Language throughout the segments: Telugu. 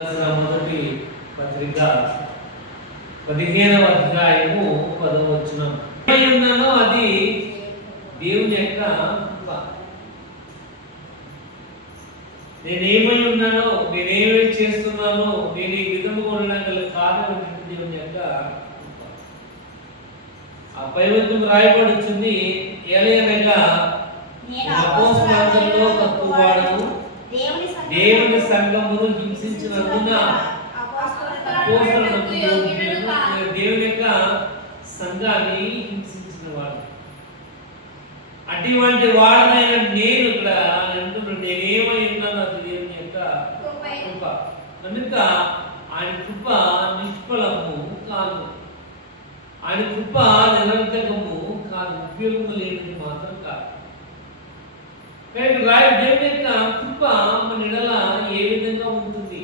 మొదటి పత్రిక 15వ అధ్యాయము 10వ వచనం. ఏమన్నానో అది దేవుని యొక్క కృప. నేనేమై ఉన్నానో, నేనేమి చేస్తున్నానో, నేను ఈ విధముగా ఉండగల కారణం దేవుని యొక్క కృప. ఆ పైవత్వం రాయబడుతుంది. ఎలయనగా అపోస్తలులలో తక్కువవాడను, దేవుని సంఘమును హింసించినందున అపోస్తలులకు దేవుని యొక్క సంఘాన్ని హింసించిన వాడు. అటువంటి వాడనైన నేను ఇక్కడ అంటున్నాను, నేనేమై ఉన్నాను అది దేవుని యొక్క కృప. కనుక ఆయన కృప నిష్ఫలము కాదు, ఆయన కృప నిరర్థకము కాదు, ఉపయోగము లేనిది మాత్రం కాదు. దేవుని యొక్క కృప మన ఎడల ఏ విధంగా ఉంటుంది?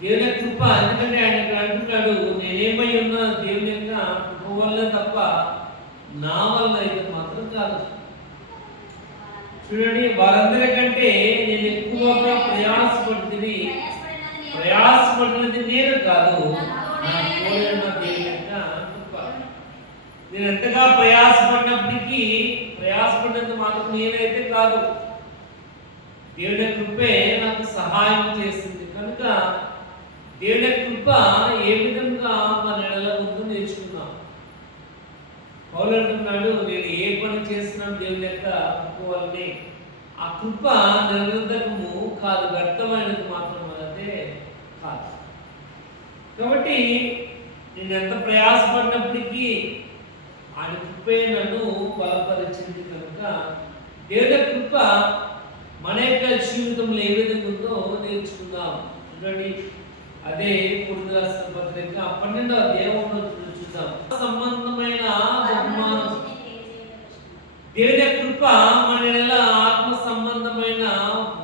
దేవుని యొక్క కృప, ఎందుకంటే ఆయన అంటున్నాడు, నేనేమై ఉన్నా దేవుని యొక్క కృప వల్ల తప్ప నా వల్ల అయితే మాత్రం కాదు. చూడండి, వారందరికంటే నేను ఎక్కువగా ప్రయాసపడుతుంది, ప్రయాసపడినది నేను కాదు, నా తోడైన దేవుని యొక్క కృప. నేను ఎంతగా ప్రయాసపడినప్పటికీ ప్రయాసపడినంత మాత్రం నేనైతే కాదు, దేవుని కృపే నాకు సహాయం చేసింది. కనుక దేవుని కృప ఏ విధంగా మన నెలలో ముందు నేర్చుకున్నాం. పౌలు అంటున్నాడు, నేను ఏ పని చేస్తున్నాను దేవుని యొక్క కృప వల్లనే. ఆ కృప నిరర్థకము కాదు, వ్యర్థమైనది మాత్రం అయితే కాదు. కాబట్టి నేను ఎంత ప్రయాసపడినప్పటికీ ఆయన కృపే నన్ను బలపరిచింది. కనుక దేవుని కృప మన యొక్క జీవితంలో ఏ విధంగా ఉందో నేర్చుకుందాం. చూడండి, అదే కొరింథీయులకు రాసిన పత్రిక 12వ అధ్యాయంలో చూద్దాం. సంబంధమైన బహుమానం, దేవుని కృప మన నెల ఆత్మ సంబంధమైన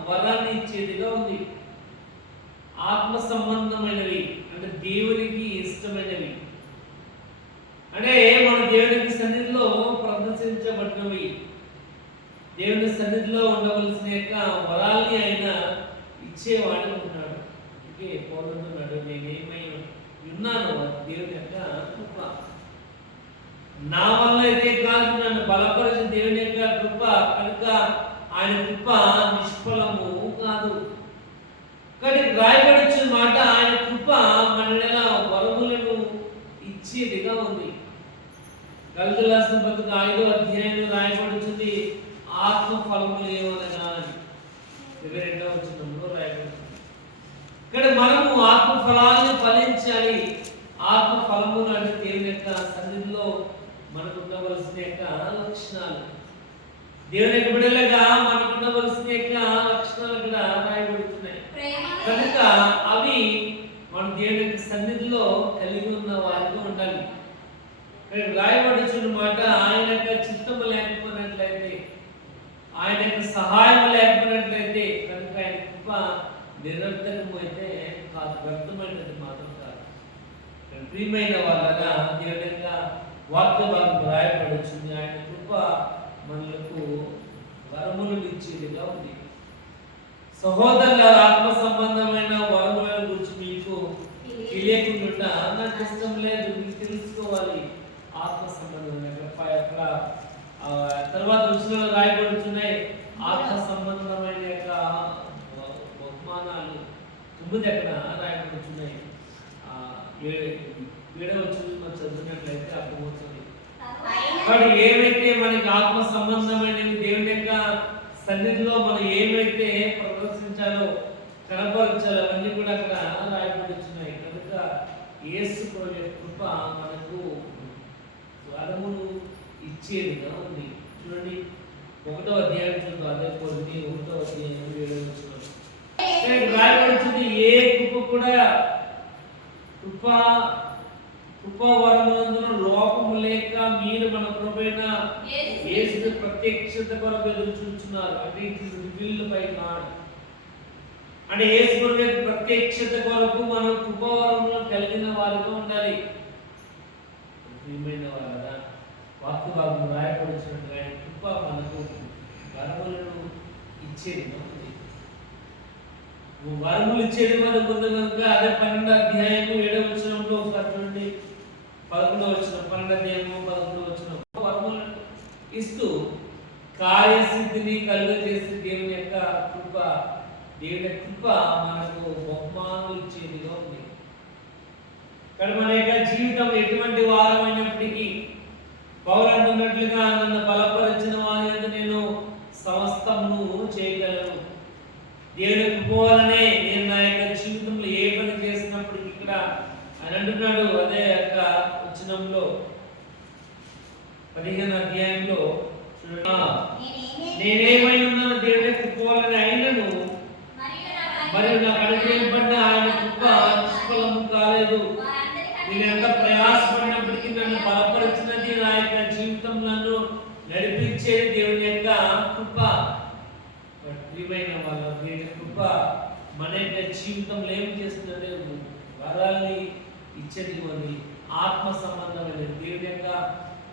వరాన్ని ఇచ్చేదిగా ఉంది. ఆత్మ సంబంధమైనవి అంటే దేవునికి ఇష్టమైనవి, అంటే మన దేవునికి సన్నిధిలో ప్రదర్శించబడినవి, దేవుని సన్నిధిలో ఉండవలసిన యొక్క వరాల్ని ఆయన ఇచ్చేవాడు ఉన్నాడు. అందుకే పౌలు అంటున్నాడు, నేనేమై ఉన్నాను దేవుని యొక్క కృప. నా వల్ల అయితే కాదు, నన్ను బలపరిచిన దేవుని యొక్క కృప. కనుక ఆయన కృప నిష్ఫలము కాదు. కానీ రాయబడిన మాట, ఆయన కృప మన వరములను ఇచ్చేదిగా ఉంది. గలతీయులకు రాసిన పత్రిక 5వ అధ్యాయంలో రాయబడుతుంది, ఆత్మ ఫలములు ఏమనగా అని 22వ వచనంలో రాయబడుతుంది. ఇక్కడ మనము ఆత్మ ఫలాన్ని ఫలించాలి. ఆత్మ ఫలములు అంటే దేవుని యొక్క సన్నిధిలో మనకు ఉండవలసిన యొక్క లక్షణాలు, దేవుని యొక్క బిడ్డలుగా మనకు ఉండవలసిన యొక్క లక్షణాలు కూడా రాయబడుతున్నాయి. కనుక అవి మన దేవుని యొక్క సన్నిధిలో కలిగి ఉన్న వారిగా ఉండాలి. రాయబడుచున్న మాట, ఆయన యొక్క చిత్తము లేకపోయినట్లయితే, ఆయన యొక్క సహాయం లేకపోయినట్లయితే, కనుక ఆయన కృప నిరర్థకము అయితే కాదు, వ్యర్థమైనది మాత్రం కాదు. ప్రియమైన వాళ్ళగా దేవుని యొక్క వాక్య భాగం రాయబడుచుంది. ఆయన కృప మనలకు వరములను ఇచ్చేదిగా ఉంది. సహోదరుల ఆత్మ సంబంధమైన వరముల గురించి మీకు తెలియకుండా నాకు ఇష్టం లేదు, మీకు తెలుసుకోవాలి. ఆత్మ సంబంధమైన తర్వాత విషయంలో రాయబడుతున్నాయి, ఆత్మ సంబంధమైన యొక్క బహుమానాలు 9 ఎక్కడ రాయబడుతున్నాయి. 7వ వచనంలో చదివినట్లయితే అర్థమవుతుంది. కానీ ఏమైతే మనకి ఆత్మ సంబంధమైనవి దేవుని యొక్క సన్నిధిలో మనం ఏమైతే ప్రదర్శించాలో, కనపరచాలో, అవన్నీ కూడా అక్కడ రాయబడుతున్నాయి. కనుక యేసు యొక్క కృప మనకు వరమును ఇచ్చేదిగా ఉంది. చూడండి, 1వ అధ్యాయం చూద్దాం. అదే కొద్ది 1వ అధ్యాయం 7వ వచనం రాయబడుతుంది, ఏ కృప కూడా కృపావరమునందున లోపము లేక మీరు మన ప్రభువైన యేసు ప్రత్యక్షత కొరకు ఎదురు చూస్తున్నారు. అంటే it is revealed by God. అంటే యేసు ప్రభు యొక్క ప్రత్యక్షత కొరకు మనం కృపావరములను కలిగిన వారిగా ఉండాలి. ప్రియమైన వారా, వాక్య భాగం రాయబడుతున్నట్టుగా ఆయన కృప మనకు వరములను ఇచ్చేది ఉంది. వరములు ఇచ్చేది మనకు ఉంది కనుక అదే 12వ అధ్యాయము 7వ వచనంలో ఒకసారి చూడండి. 11వ వచనం, 12వ అధ్యాయము 11వ వచనం. వరములు ఇస్తూ కార్యసిద్ధిని కలుగజేసే దేవుని యొక్క కృప, దేవుని యొక్క కృప మనకు బహుమానాలు ఇచ్చేదిగా ఉంది. కానీ మన యొక్క జీవితం ఎటువంటి వారమైనప్పటికీ పౌలు అంటున్నట్లుగా నన్ను బలపరిచిన వారి యందు నేను సమస్తమును చేయగలను. దేవుని కృప వలనే నేను నా యొక్క జీవితంలో ఏ పని చేసినప్పటికీ ఇక్కడ ఆయన అంటున్నాడు, అదే యొక్క వచనంలో 15వ అధ్యాయంలో నేనేమై ఉన్నాను దేవుని కృప వలన అయినను మరియు నాకు అనుగ్రహింపబడిన ఆయన కృప నిష్ఫలము కాలేదు. నేను ఎంత ప్రయాసపడినప్పటికీ నన్ను బలపరిచినది నా యొక్క జీవితం, నన్ను నడిపించేది దేవుని యొక్క కృప. ప్రియమైన వాళ్ళ దేవుని కృప మన యొక్క జీవితంలో ఏం చేస్తుందంటే వరాల్ని ఇచ్చేది ఉంది. ఆత్మ సంబంధమైనది దేవుని యొక్క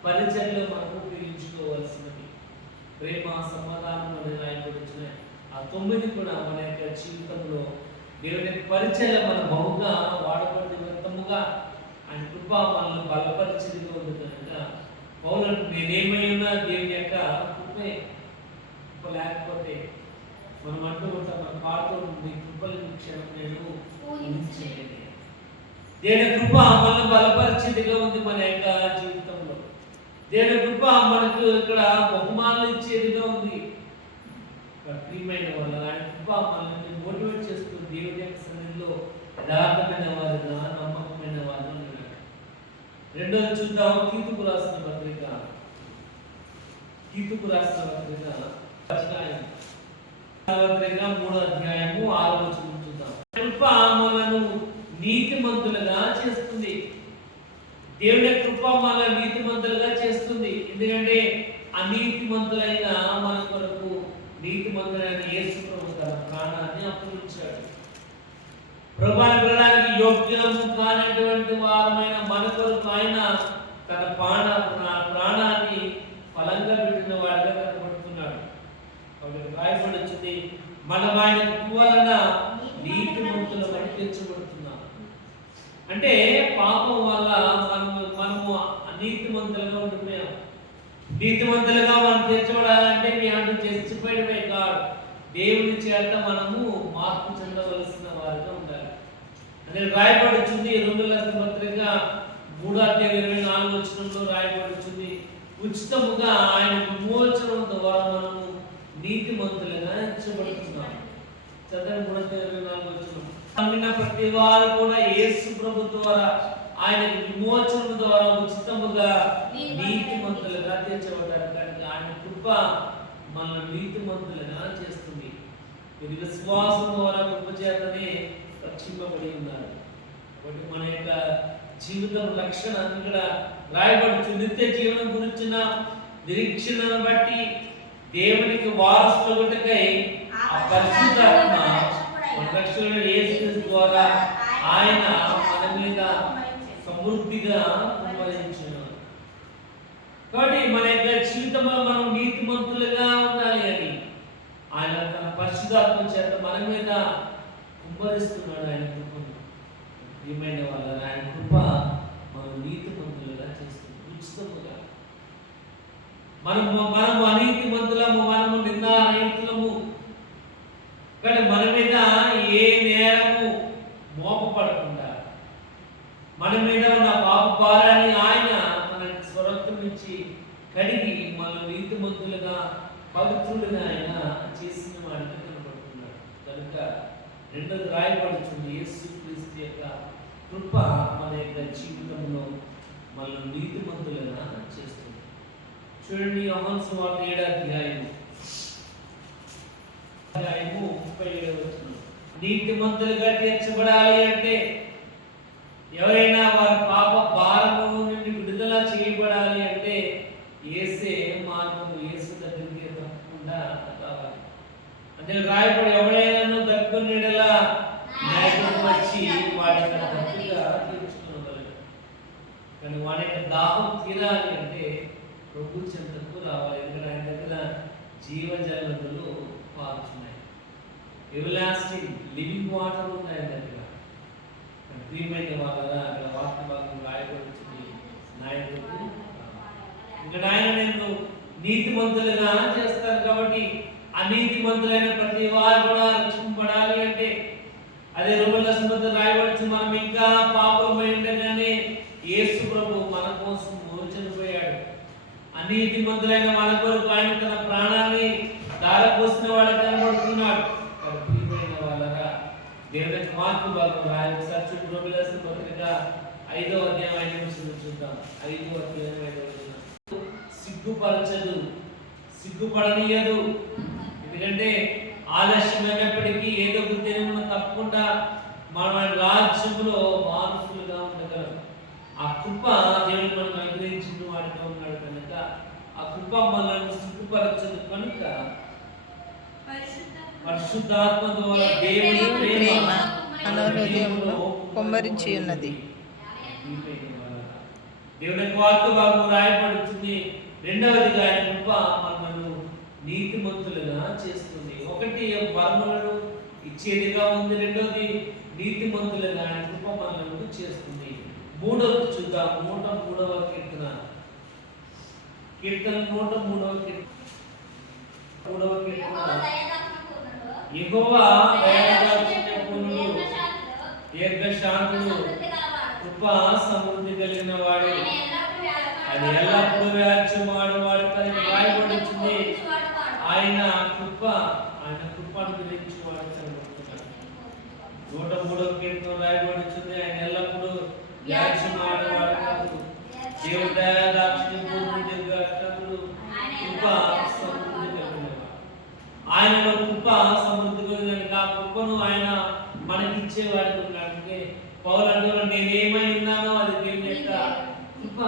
పరిచర్యలో మనం ఉపయోగించుకోవాల్సినది. ప్రేమ, సమాధానం అనేది రాయబడుతున్నాయి. ఆ 9 కూడా మన యొక్క జీవితంలో దేవుని యొక్క పరిచర్య మన బహుగా వాడబడిన వ్యక్తముగా ఆయన కృప మనల్ని బలపరిచేదిగా ఉంది కనుక పౌలు నేనేమై ఉన్నా దేవుని యొక్క కృపే. కృప లేకపోతే మనం అంటూ ఉంటాం, మనం పాడుతూ ఉంటుంది, కృపలు క్షణం నేను ఊహించలేను. దేవుని కృప మనల్ని బలపరిచేదిగా ఉంది మన యొక్క జీవితంలో. దేవుని కృప మనకు ఇక్కడ బహుమానాలు ఇచ్చేదిగా ఉంది. ప్రియమైన వాళ్ళ ఆయన కృప మనల్ని మోటివేట్ చేస్తుంది. దేవుని యొక్క సన్నిధిలో యథార్థమైన వారిగా, నమ్మకమైన వారిగా ఉన్నాడు. రెండోది చూద్దాం, తీతుకు రాసిన పత్రిక 3వ అధ్యాయము 6వ వచనం చూద్దాం. కృప మనను నీతిమంతులుగా చేస్తుంది. దేవుని కృప మన నీతిమంతులుగా చేస్తుంది. ఎందుకంటే అనీతిమంతులైన మన కొరకు నీతిమంతులైన యేసు ప్రభు తన ప్రాణాన్ని అప్పగించాడు. ప్రభువుని వినడానికి యోగ్యము కానటువంటి వారమైన మన కొరకు ఆయన తన ప్రాణాన్ని ఫలంగా పెట్టిన వాడిగా కనబడుతున్నాడు. కాబట్టి రాయబడి వచ్చింది, మనం ఆయన కృప వలన నీతిమంతులుగా తీర్చబడుతున్నాం. అంటే పాపం వల్ల మనము అనీతిమంతులుగా ఉండిపోయాం. నీతిమంతులుగా మనం తీర్చబడాలంటే మీ అంటూ జస్టిఫైడ్ బై గాడ్, దేవుని చేత మనము మార్పు చెందవలసిన వారిగా ఉండాలి. అదే రాయబడుతుంది 2 రాసిన పత్రిక 3వ అధ్యాయం 24వ వచనంలో రాయబడుతుంది, ఉచితముగా ఆయన విమోచనం ద్వారా మనము నీతిమంతులుగా ఎంచబడుతున్నాం. చదవండి 3వ అధ్యాయం 24వ వచనం. నమ్మిన ప్రతి వారు కూడా యేసు ప్రభు ద్వారా ఆయన విమోచనం ద్వారా ఉచితముగా నీతిమంతులుగా తీర్చబడ్డారు. కనుక ఆయన కృప మన నీతిమంతులుగా చేస్తుంది. ఇది విశ్వాసం ద్వారా కృప చేతనే రక్షింపబడి ఉన్నారు. కాబట్టి మన యొక్క జీవితం లక్షణాన్ని కూడా రాయబడుతుంది. నిత్య జీవనం గురించిన నిరీక్షణను బట్టి దేవునికి వారసులగుటకై ఆ పరిశుద్ధాత్మ మన రక్షకుడైన యేసుక్రీస్తు ద్వారా ఆయన మన మీద సమృద్ధిగా కుమ్మరించున్నాడు. కాబట్టి మన యొక్క జీవితంలో మనం నీతిమంతులుగా ఉండాలి అని ఆయన తన పరిశుద్ధాత్మ చేత మన మీద కుమ్మరిస్తున్నాడు. ఆయన కృపను ప్రియమైన వాళ్ళ ఆయన కృప మనం నీతిమంతులుగా చేస్తుంది. ఉచితముగా మనము అనీతిమంతులము, మనము నిందారహితులము. కానీ మన మీద ఏ నేరము మోపపడకుండా మన మీద ఉన్న పాప భారాన్ని ఆయన మన స్వరక్తం నుంచి కడిగి మన నీతిమంతులుగా, పవిత్రులుగా ఆయన చేసిన వాడిని కనబడుతున్నాడు. కనుక రెండోది రాయబడుతుంది, యేసుక్రీస్తు యొక్క కృప మన యొక్క జీవితంలో మనల్ని నీతిమంతులుగా చేస్తుంది. చూడండి, యోహాను సువార్త 7వ అధ్యాయము 37వ వచనం. నీతిమంతులుగా తీర్చబడాలి అంటే ఎవరైనా వారి పాప భారము నుండి విడుదల చేయబడాలి అంటే యేసే మార్గము, యేసు దగ్గరికి తప్పకుండా రావాలి. అంటే రాయబడి ఎవడైనా తప్పుకుని నీడలా నాయకుడు వచ్చి వాడి యొక్క తప్పుగా తీర్చుకోగలడు. కానీ వాడి యొక్క దాహం తీరాలి అంటే ప్రభు చెంతకు రావాలి. ఎందుకంటే ఆయన దగ్గర జీవజలములు పారుతున్నాయి. ఎవలాస్టింగ్ లివింగ్ వాటర్ ఉన్నాయి దగ్గర. ప్రియమైన వాళ్ళరా అక్కడ వాక్య భాగం రాయబడుతుంది నాయకుడు. ఇక్కడ ఆయన నేను నీతిమంతులుగా చేస్తాను కాబట్టి అనీతిమంతులైన ప్రతి వారు కూడా రక్షింపబడాలి అంటే అదే రోమన్ల సంబంధం రాయబడుచు మనం ఇంకా పాపమై ఉండగానే యేసు ప్రభు మన కోసం చనిపోయాడు. అనీతిమంతులైన మన కొరకు ఆయన తన ప్రాణాన్ని ధారపోసిన వాడు కనబడుతున్నాడు. ప్రియమైన వాళ్ళరా దేవుని వాక్య భాగం రాయ ఒకసారి రోమన్ల పత్రిక 5వ అధ్యాయం 5వ వచనం చూద్దాం. 5వ అధ్యాయం 5వ వచనం. సిగ్గుపరచదు, సిగ్గుపడనీయదు. ఎందుకంటే ఆలస్యమైనప్పటికీ ఏదో ఒక దినమున తప్పకుండా మన రాజ్యంలో వారసులుగా ఉండగలం. ఆ కృప దేవుడు మనకు అనుగ్రహించిన వాడిగా ఉన్నాడు కనుక ఆ కృప మనల్ని సిగ్గుపరచదు కనుక పరిశుద్ధాత్మ ద్వారా దేవుని ప్రేమ మన హృదయంలో కుమ్మరించి ఉన్నది. దేవుని వాక్య భాగం రాయబడుతుంది. రెండవదిగా ఆయన కృప మనల్ని నీతిమంతులుగా చేస్తుంది. ఒకటి వరములను ఇచ్చేదిగా ఉంది, రెండోది నీతిమంతులుగా ఆయన కృప మనల్ని చేస్తుంది. మూడవది చూద్దాం. 103వ కీర్తన 103వ కీర్తన. యెహోవా దయాదాక్షిణ్యపూర్ణుడు, దీర్ఘశాంతుడు, కృపా సమృద్ధి కలిగిన వాడు, అది ఎల్లప్పుడూ వ్యాజ్యమాడు వాడు పైన రాయబడుతుంది. ఆయన కృపను గురించి వాడు చదువుతున్నాడు. 103వ కీర్తన రాయబడుతుంది. ఆయన ఎల్లప్పుడూ వ్యాజ్యమాడు వాడు కాదు, దేవుని దయాదాక్షిణ్యపూర్ణుడు, దీర్ఘశాంతుడు, కృపా సమృద్ధి కలిగిన వాడు. ఆయనలో కృప సమృద్ధి కలిగిన ఆ కృపను ఆయన మనకిచ్చేవాడికి ఉన్నాడు. అంటే పౌలు అంటారు, నేనేమై ఉన్నానో అది దేవుని యొక్క కృప.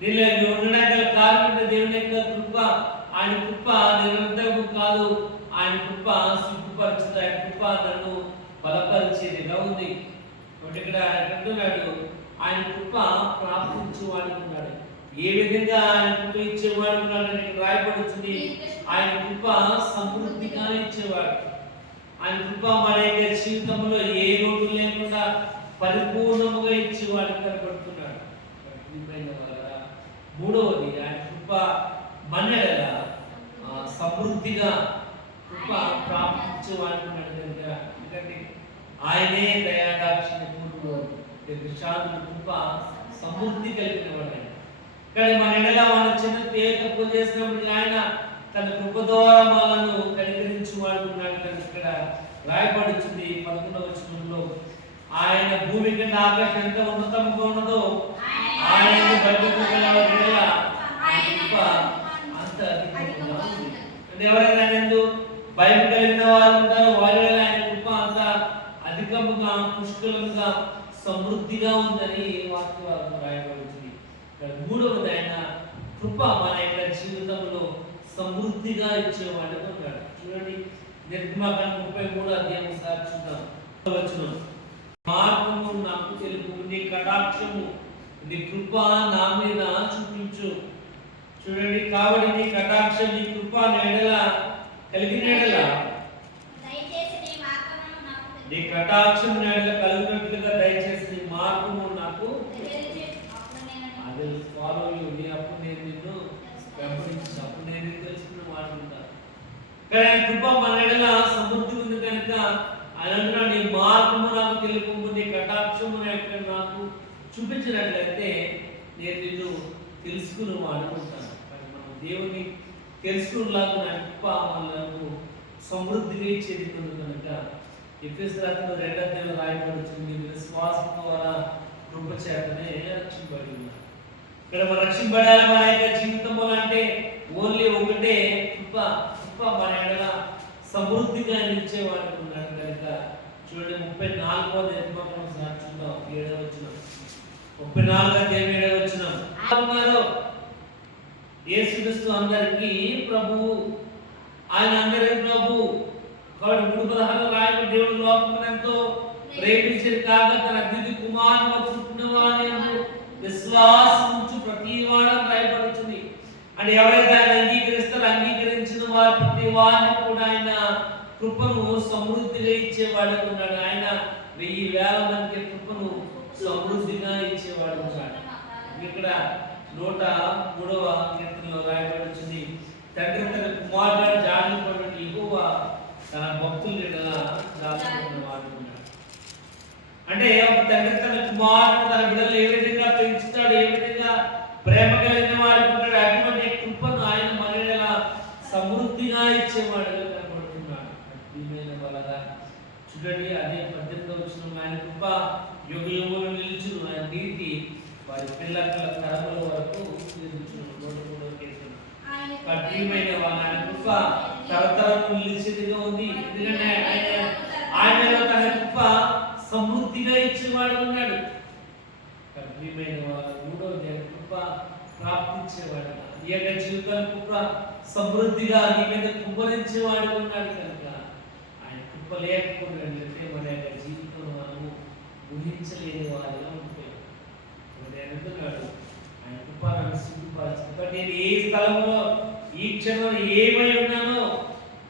నేను ఉండడానికి కారణం దేవుని యొక్క కృప. ఆయన కృప నిరంతరము కాదు, ఆయన కృప సిగ్గుపరచుతుంది. ఆయన కృప నన్ను బలపరిచేదిగా ఉంది. కాబట్టి ఇక్కడ అంటున్నాడు ఆయన కృప ప్రాప్తించేవాడికి ఉన్నాడు. ఏ విధంగా ఆయన కృప ఇచ్చేవాడు ఉన్నాడని రాయబడుతుంది. ఆయన కృప సమృద్ధిగా ఇచ్చేవాడు. ఆయన కృప మన యొక్క జీవితంలో ఏ లోటు లేకుండా పరిపూర్ణముగా ఇచ్చేవాడు కనబడుతున్నాడు. మూడవది ఆయన కృప మన సమృద్ధిగా కృప ప్రాప్తించేవాడు ఉన్నాడు కనుక. ఎందుకంటే ఆయనే దయాదాక్షిణ్యపూర్ణుడు, దీర్ఘశాంతుడు, కృప సమృద్ధి కలిగిన వాడు. కానీ మన ఎడల మన చిన్న తప్పు చేసినప్పుడు ఆయన తన కృప ద్వారా మనను కనికరించేవాడు ఉన్నాడు కనుక ఇక్కడ రాయబడుతుంది 11వ వచనంలో, ఆయన భూమి కంటే ఆకాశం ఎంత ఉన్నతంగా ఉన్నదో ఆయన భయపడగల కృప అంత అధికంగా ఉంది. అంటే ఎవరైనా ఎందు భయం కలిగిన వారు ఉంటారో వారి ఆయన కృప అంత అధికముగా పుష్కలంగా సమృద్ధిగా ఉందని వాక్యం రాయబడుతుంది. మూడవది ఆయన కృప మన యొక్క జీవితంలో సమృద్ధిగా ఇచ్చేవాడుగా ఉన్నాడు. చూడండి నిర్గమాకాండం 33వ అధ్యాయం ఒకసారి చూద్దాం. వచనం, మార్గము నాకు తెలుపు, నీ కటాక్షము నీ కృప నా మీద చూపించు. చూడండి, కాబట్టి నీ కటాక్షం నీ కృప నెడల కలిగిన ఎడల నీ కటాక్షం నెడల కలిగినట్లుగా దయచేసి నీ మార్గము నాకు అది ఫాలో యూ. నీ అప్పుడు నేను నిన్ను వెంబడించు, అప్పుడు నేను తెలుసుకున్న మాట్లాడతాను. కానీ ఆయన కృప మన ఎడల సమృద్ధి ఉంది కనుక ఆయన అంటున్నాడు, నీ మార్గము నాకు తెలుపు, నీ కటాక్షము నాకు చూపించినట్లయితే నేను నిన్ను తెలుసుకుని అనుకుంటాను. మనం దేవుని తెలుసుకునేలాగా నా కృప మనకు సమృద్ధిగా ఇచ్చేది కనుక ఎఫెసీయుల రాసిన 2వ అధ్యాయంలో రాయబడుతుంది, విశ్వాసం ద్వారా కృప చేతనే రక్షింపబడి ఉన్నారు. ఇక్కడ మనం రక్షింపబడాలి మన యొక్క జీవితంలో అంటే ఓన్లీ ఒకటే కృప. కృప మన ఎడల సమృద్ధిగా నిలిచేవాడు ఉన్నాడు కనుక చూడండి 34వ అధ్యాయం చూద్దాం. 7వ వచనం, 34వ అధ్యాయం 7వ వచనం. యేసుక్రీస్తు అందరికీ ప్రభువు, ఆయన అందరికీ ప్రభువు. కాబట్టి 3:16 రాయబడి దేవుడు లోకమును ఎంతో ప్రేమించేది కాక తన అద్వితీయ కుమారుని పుట్టిన వారి యందు విశ్వాసం ఉంచు ప్రతి వాడని రాయబడుతుంది. అంటే ఎవరైతే ఆయన అంగీకరిస్తారో అంగీకరించిన వారి ప్రతి వారిని కూడా ఆయన కృపను సమృద్ధిగా ఇచ్చేవాడు ఉన్నాడు. ఆయన 1000 మందికి కృపను సమృద్ధిగా ఇచ్చేవాడు ఉన్నాడు. ఇక్కడ 103వ కీర్తనలో రాయబడుతుంది, తండ్రి తన కుమారుడు జాలి పడిన యెహోవా తన భక్తుల ఎడల దాచుకున్నవాడు ఉన్నాడు. అంటే ఒక తండ్రి తన కుమారుడు తన బిడ్డలు ఏ విధంగా పెంచుతాడు, ఏ విధంగా ప్రేమ కలిగిన వాడు ఉంటాడు, అటువంటి కృపను ఆయన మన ఎడల సమృద్ధిగా ఇచ్చేవాడుగా కనబడుతున్నాడు. ప్రియమైన వాళ్ళరా, చూడండి అదే 18వ వచనం, ఆయన కృప యుగయుగములు నిలుచును, ఆయన నీతి వారి పిల్లల తరముల వరకు నిలుచును. 103వ కీర్తన. ప్రియమైన వాళ్ళ ఆయన కృప తరతరము నిలిచేదిగా ఉంది. ఎందుకంటే ఆయనలో తన కృప సమృద్ధిగా ఇచ్చేవాడు ఉన్నాడు. ప్రియమైన వాళ్ళ 3వ కృప ప్రాప్తించేవాడు, ఈ యొక్క జీవితాల కృప సమృద్ధిగా నీ మీద కుమ్మరించేవాడు ఉన్నాడు. కనుక ఆయన కృప లేకపోయినట్లయితే మన యొక్క జీవితం మనము ఊహించలేని వారిగా ఉంటాయి. ఆయన అంటున్నాడు, ఆయన కృప నన్ను సిగ్గుపరచు. నేను ఏ స్థలంలో ఈ క్షణంలో ఏమై ఉన్నానో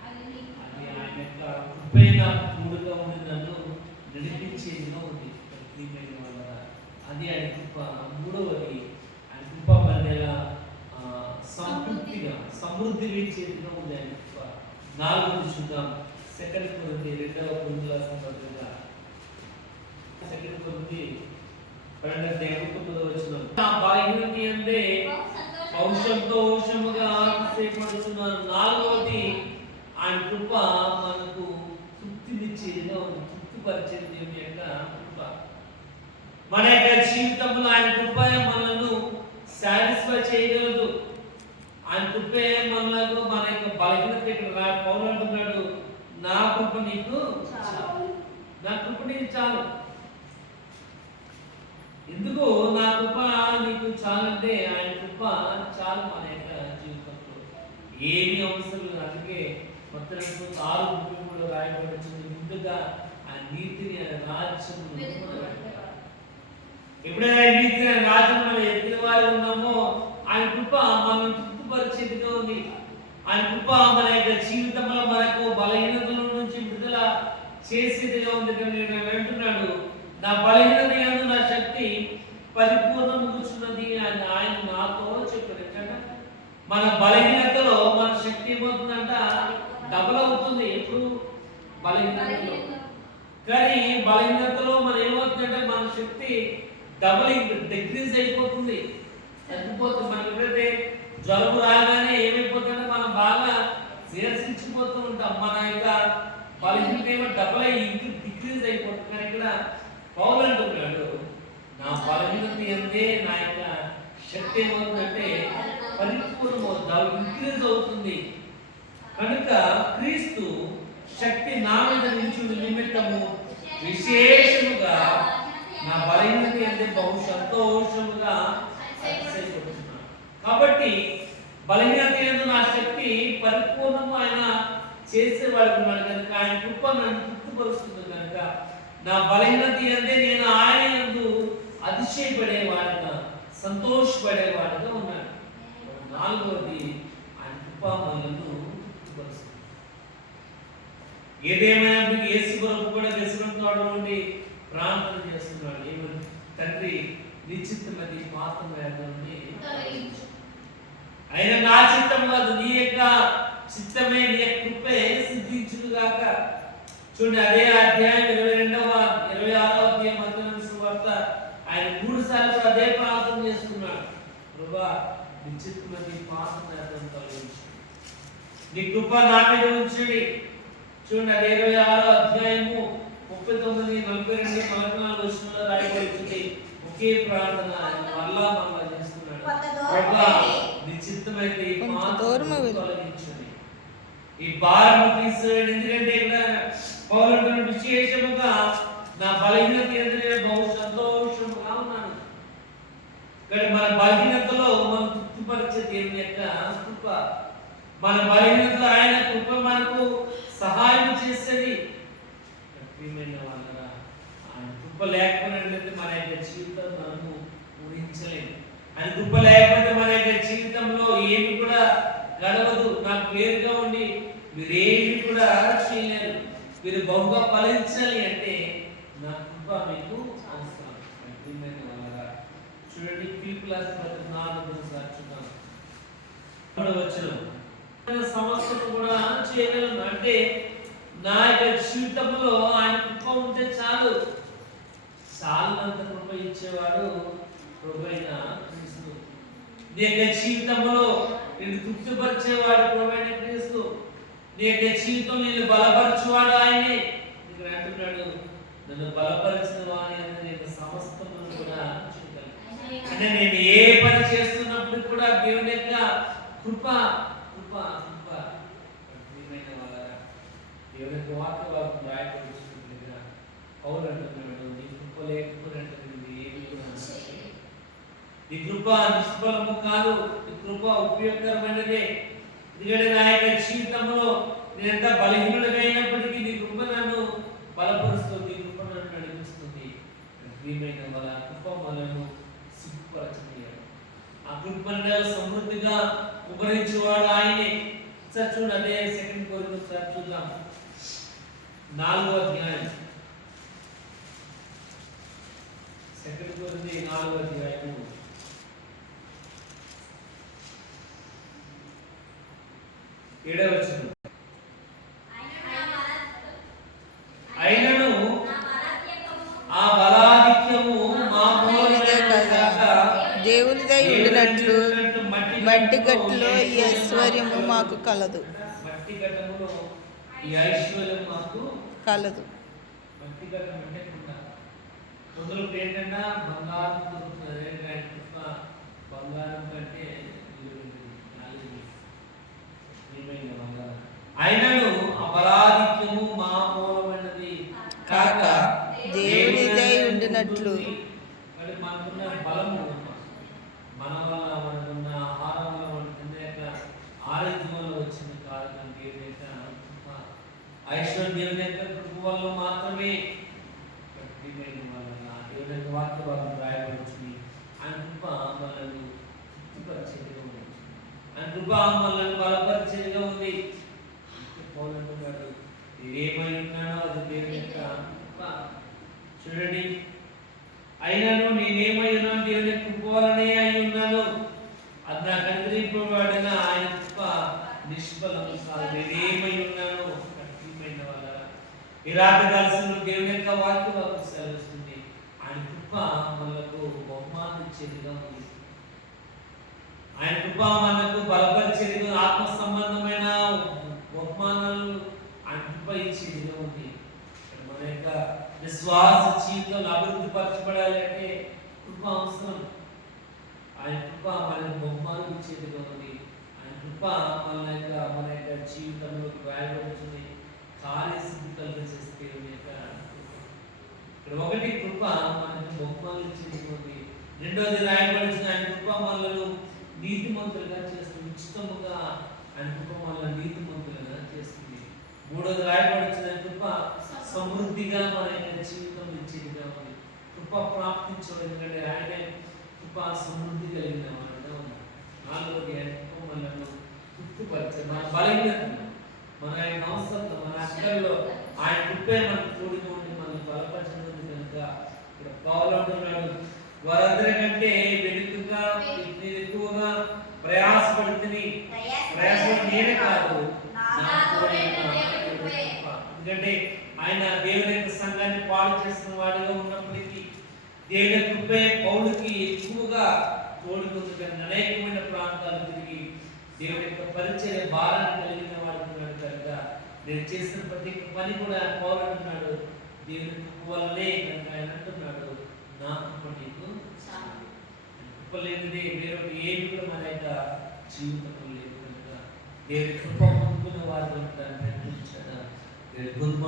అది ఆయన యొక్క కృపైన మూడుగా ఉండి నన్ను నడిపించేదిగా ఉంది. ప్రియమైన వాళ్ళ అది ఆయన కృప. 3వది ఆయన కృప మన సంతృప్తిగా సమృద్ధిగా ఇచ్చేదిగా ఉంది ఆయన కృప. 4వది చూద్దాం, 2 కొరింథీ 2వ పత్రిక 2 కొరింథీ 12వ వచనం, నా బలహీనత యందే బహు సంతోషముగా ఆశపడుతున్నాను. 4వది ఆయన కృప మనకు తృప్తినిచ్చేదిగా ఉంది, తృప్తిపరిచేది దేవుని యొక్క కృప. మన యొక్క జీవితంలో ఆయన కృప మనను సాటిస్ఫై చేయగలదు. ఆయన కృపే మనకు మన యొక్క బలహీనత. ఇక్కడ పౌలు అంటున్నాడు, నా కృప నీకు చాలు, నా కృప నీకు చాలు. ఎందుకు నా కృప నీకు చాలంటే ఆయన కృప చాలు మన యొక్క జీవితంలో, ఏమి అవసరం లేదు. అందుకే మొత్తం 6:33లో రాయబడుతుంది, ముందుగా ఆ నీతిని ఆయన రాజ్యం. ఎప్పుడైనా నీతి రాజ్యం మనం ఎత్తిన వారు ఉన్నామో ఆయన కృప మనం తృప్తిపరిచేదిగా ఉంది. ఆయన కృప మన యొక్క జీవితంలో మనకు బలహీనతల నుంచి విడుదల చేసేదిగా ఉంది. నేను అంటున్నాడు, నా బలహీనత యందు నా శక్తి పరిపూర్ణమగుచున్నది అని ఆయన నాతో చెప్పాడు. ఎందుకంటే మన బలహీనతలో మన శక్తి ఏమవుతుందంట, డబల్ అవుతుంది. ఎప్పుడు బలహీనతలో. కానీ బలహీనతలో మనం ఏమవుతుందంటే మన శక్తి డబల్ డిక్రీజ్ అయిపోతుంది, తగ్గిపోతుంది. మనకి ఎప్పుడైతే జలుబు రాగానే ఏమైపోతుందంటే మనం బాగా నీరసించిపోతూ ఉంటాం. మన యొక్క బలహీనత ఏమో డబల్ అయ్యి డిక్రీజ్ అయిపోతుంది. కానీ ఇక్కడ పౌలు అంటున్నాడు, నా బలహీనత యందే నా యొక్క శక్తి ఏమవుతుందంటే పరిపూర్ణమవుతుంది, ఇంక్రీజ్ అవుతుంది. కనుక క్రీస్తు శక్తి నా మీద నిలిచుండు నిమిత్తము విశేషముగా నా బలహీనత యందే బహు సంతోషముగా అతిశయపడుతున్నాను. కాబట్టి బలహీనత యందు నా శక్తి పరిపూర్ణము ఆయన చేసేవాడు ఉన్నాడు. కనుక ఆయన కృప నన్ను తృప్తిపరుస్తుంది. కనుక నా బలహీనత యందే నేను ఆయన యందు అతిశయపడేవాడుగా, సంతోషపడేవాడుగా ఉన్నాడు. 4వది ఆయన కృప మనల్ని తృప్తిపరుస్తుంది. ఏదేమైనప్పటికీ యేసు కొరకు కూడా వ్యసనంతో ఉండి ప్రార్థన చేస్తున్నాడు. ఏమని, తండ్రి నీ చిత్తమది పాత్ర నుండి అయినా నా చిత్తం కాదు, నీ యొక్క చిత్తమే, నీ యొక్క కృపే సిద్ధించును గాక. చూడండి, అదే అధ్యాయం 26వ అధ్యాయం మత్తయి సువార్త ఆయన 3 సార్లు కూడా అదే ప్రార్థన చేస్తున్నాడు. ప్రభువా నీ చిత్తమది పాత్ర తొలగించు, నీ కృప నా మీద ఉంచండి. చూడండి, అదే 26వ అధ్యాయము 39, 42, 44 వచనాల్లో రాయబడింది. ఒకే ప్రార్థన మళ్ళా చేస్తున్నాడు. ప్రభువా నీ చిత్తమైతే ఈ పాత్రను తొలగించండి, ఈ భారము తీసివేయండి. ఎందుకంటే ఇక్కడ పౌలు అంటున్న విశేషముగా నా బలహీనత యందు బహు సంతోషముగా ఉన్నాను. ఇక్కడ మన బలహీనతలో మనం తృప్తిపరిచే దేవుని యొక్క కృప, మన బలహీనతలో ఆయన కృప మనకు సహాయం చేసేది. ప్రియమైన వాళ్ళరా, ఆయన కృప లేకపోయినట్లయితే మన యొక్క జీవితం మనము ఊహించలేము. ఆయన కృప లేకపోతే మన యొక్క జీవితంలో ఏమి కూడా గడవదు. నాకు వేరుగా ఉండి మీరేమి కూడా చేయలేరు. మీరు బహుగా ఫలించాలి అంటే నా కృప మీకు అవసరం. చూడండి పీపుల్స్ సమస్యను కూడా చేయగలను. అంటే నా యొక్క జీవితంలో ఆయన కృప ఉంటే చాలు. చాలంత కృప ఇచ్చేవాడు ప్రభువైన క్రీస్తు. నీ యొక్క జీవితంలో నేను తృప్తిపరిచేవాడు ప్రభువైన క్రీస్తు. నీ యొక్క జీవితం నేను బలపరచువాడు ఆయనే. ఇక్కడ అంటున్నాడు, నన్ను బలపరిచిన వాని నేను సమస్తమును కూడా చేయగలను. అంటే నేను ఏ పని చేస్తున్నప్పుడు కూడా దేవుని యొక్క కృప కృప కృప ప్రియమైన వారా, దేవుని యొక్క వాక్యం రాయబడుతున్న పౌలు అంటున్నాడు, నీ కృప లేకపోతే ఏమి కూడా నీ కృప నిష్ఫలము కాదు, నీ కృప ఉపయోగకరమైనదే. ఎందుకంటే నా యొక్క జీవితంలో నేను ఎంత బలహీనుడిగా అయినప్పటికీ నీ కృప నన్ను బలపరుస్తుంది, నీ కృప నన్ను నడిపిస్తుంది. ప్రియమైన వాళ్ళ కృప మనను సిగ్గుపరచనీయాడు. ఆ కృపను సమృద్ధిగా ఉపకరించేవాడు ఆయనే. సార్ చూడండి, అదే 2 కొరింథీయులు సార్ చూద్దాం, 4వ అధ్యాయం. 2 కొరింథీయులు 4వ అధ్యాయం 7వ వచనం. అయినను ఆ బలాధిక్యము మా మూలమే కాక దేవునిదై ఉండినట్లు మట్టి గట్టులో ఈ ఐశ్వర్యము మాకు కలదు. మట్టి గట్టములో ఈ ఐశ్వర్యం మాకు కలదు. మట్టి గట్టం అంటే కొందరు ఏంటంటే బంగారం దొరుకుతుంది. బంగారం కంటే అయినను అపరాధిత్యము మా మూలమైనది కాక దేవునిదై ఉండినట్లు. అంటే మనకున్న బలము, మన వల్ల మనకున్న ఆహారం వల్ల మన తినేక ఆరోగ్యం వల్ల వచ్చిన కారణం ఏదైతే ఐశ్వర్యం దేవుని యొక్క కృప వల్ల మాత్రమే. దేవుని యొక్క వాక్య భాగం రాయబడుతుంది. ఆయన కృప మనల్ని తృప్తిపరిచేదిగా ఉంది, ఆయన కృప మనల్ని బలపరిచేదిగా ఉంది. పౌలంటున్నాడు, ఏమై ఉన్నానో అది దేవుని యొక్క కృప. చూడండి, అయినను నేనేమై ఉన్నాను దేవుని యొక్క కృప వలనే అయి ఉన్నాను. అది నాకు అనుగ్రహింపబడిన ఆయన కృప నిష్ఫలము కాదు. నేనేమై ఉన్నాను కఠినమైన వాళ్ళ ఈ రాత్రి కలిసి దేవుని యొక్క వాక్యం సెలవుస్తుంది. ఆయన కృప మనకు బహుమానం ఇచ్చేదిగా ఉంది. ఆయన కృప మనకు బలపరిచేదిగా, ఆత్మ సంబంధమైన బహుమానాలు ఆయన కృప ఇచ్చేదిగా ఉంది. మన యొక్క విశ్వాస జీవితంలో అభివృద్ధి పరచబడాలి అంటే కృప అవసరం. ఆయన కృప మనకు బహుమానం ఇచ్చేదిగా ఉంది. ఆయన కృప మన యొక్క జీవితంలో రాయబడుతుంది. కార్యసిద్ధి కలిగజేస్తే ఇక్కడ ఒకటి కృప మనకు బహుమానం ఇచ్చేదిగా ఉంది. రెండోది రాయబడుతుంది, ఆయన కృప మనలను నీతిమంతులుగా చేస్తుంది. ఉచితముగా ఆయన కృప మనల్ని నీతిమంతులుగా చేస్తుంది. మూడోది రాయబడుతుంది, ఆయన కృప సమృద్ధిగా మన యొక్క జీవితం ఇచ్చేదిగా ఉంది. కృప ప్రాప్తించడం, ఎందుకంటే ఆయన కృప సమృద్ధి కలిగిన వాడుగా ఉంది. నాలుగోది ఆయన కృప మనల్ని తృప్తిపరిచే, మన బలహీనతను, మన ఆయన అవసరం, మన అక్కల్లో ఆయన కృపే మనకు తోడుగా ఉండి మనల్ని బలపరచడం కనుక ఇక్కడ పౌలు అంటున్నాడు, వారందరికంటే వెనుకగా ఎక్కువగా ప్రయాసపడుతుంది. ప్రయాసపడి నేనే కాదు, ఎందుకంటే ఆయన దేవుని యొక్క సంఘాన్ని పాడు చేసిన వాడిగా ఉన్నప్పటికీ దేవుని కృపే పౌలుకి ఎక్కువగా తోడుకుంది. కానీ అనేకమైన ప్రాంతాలు తిరిగి దేవుని యొక్క పరిచయ భారాన్ని కలిగిన వాడు కనుక నేను చేసిన ప్రతి పని కూడా పౌలు అంటున్నాడు దేవుని కృప వల్లనే కనుక ఆయన అంటున్నాడు, నా కృప నీకు కృప లేనిదే వేరొకటి ఏమి కూడా మన యొక్క జీవితంలో లేదు కనుక దేవుని కృప పొందుకున్న వారు ఉంటారు.